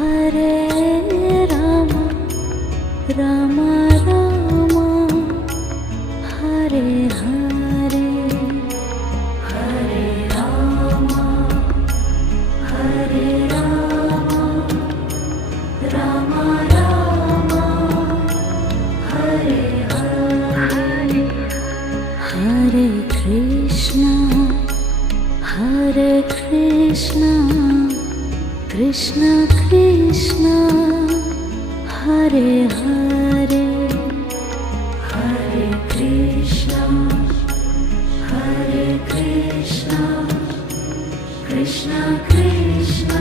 Hare Rama Rama Rama Hare Hare Hare Rama Hare Rama Rama Rama Hare Hare Hare Krishna Krishna Krishna Hare Hare Hare Krishna Krishna Krishna